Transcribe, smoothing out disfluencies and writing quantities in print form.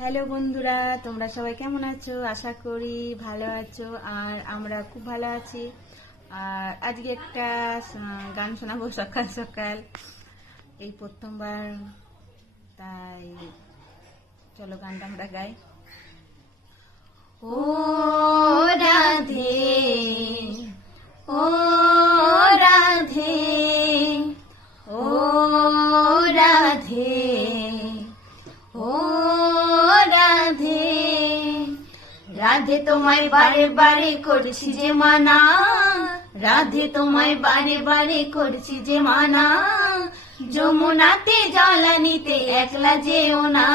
Hello বন্ধুরা, তোমরা সবাই কেমন আছো? আশা করি ভালো আছো। আর আমরা খুব ভালো আছি। আর আজকে একটা গান শোনাবো সকাল সকাল, এই প্রথমবার। তাই চলো গানটা আমরা গাই। ও রাধে, ও রাধে, ও রাধে, ও রাধে। রাধে তোমায় বারে বারে করছি যে মানা, রাধে তোমায় বারে বারে করছি যে মানা। যমুনাতে জল নিতে একলা যেও না,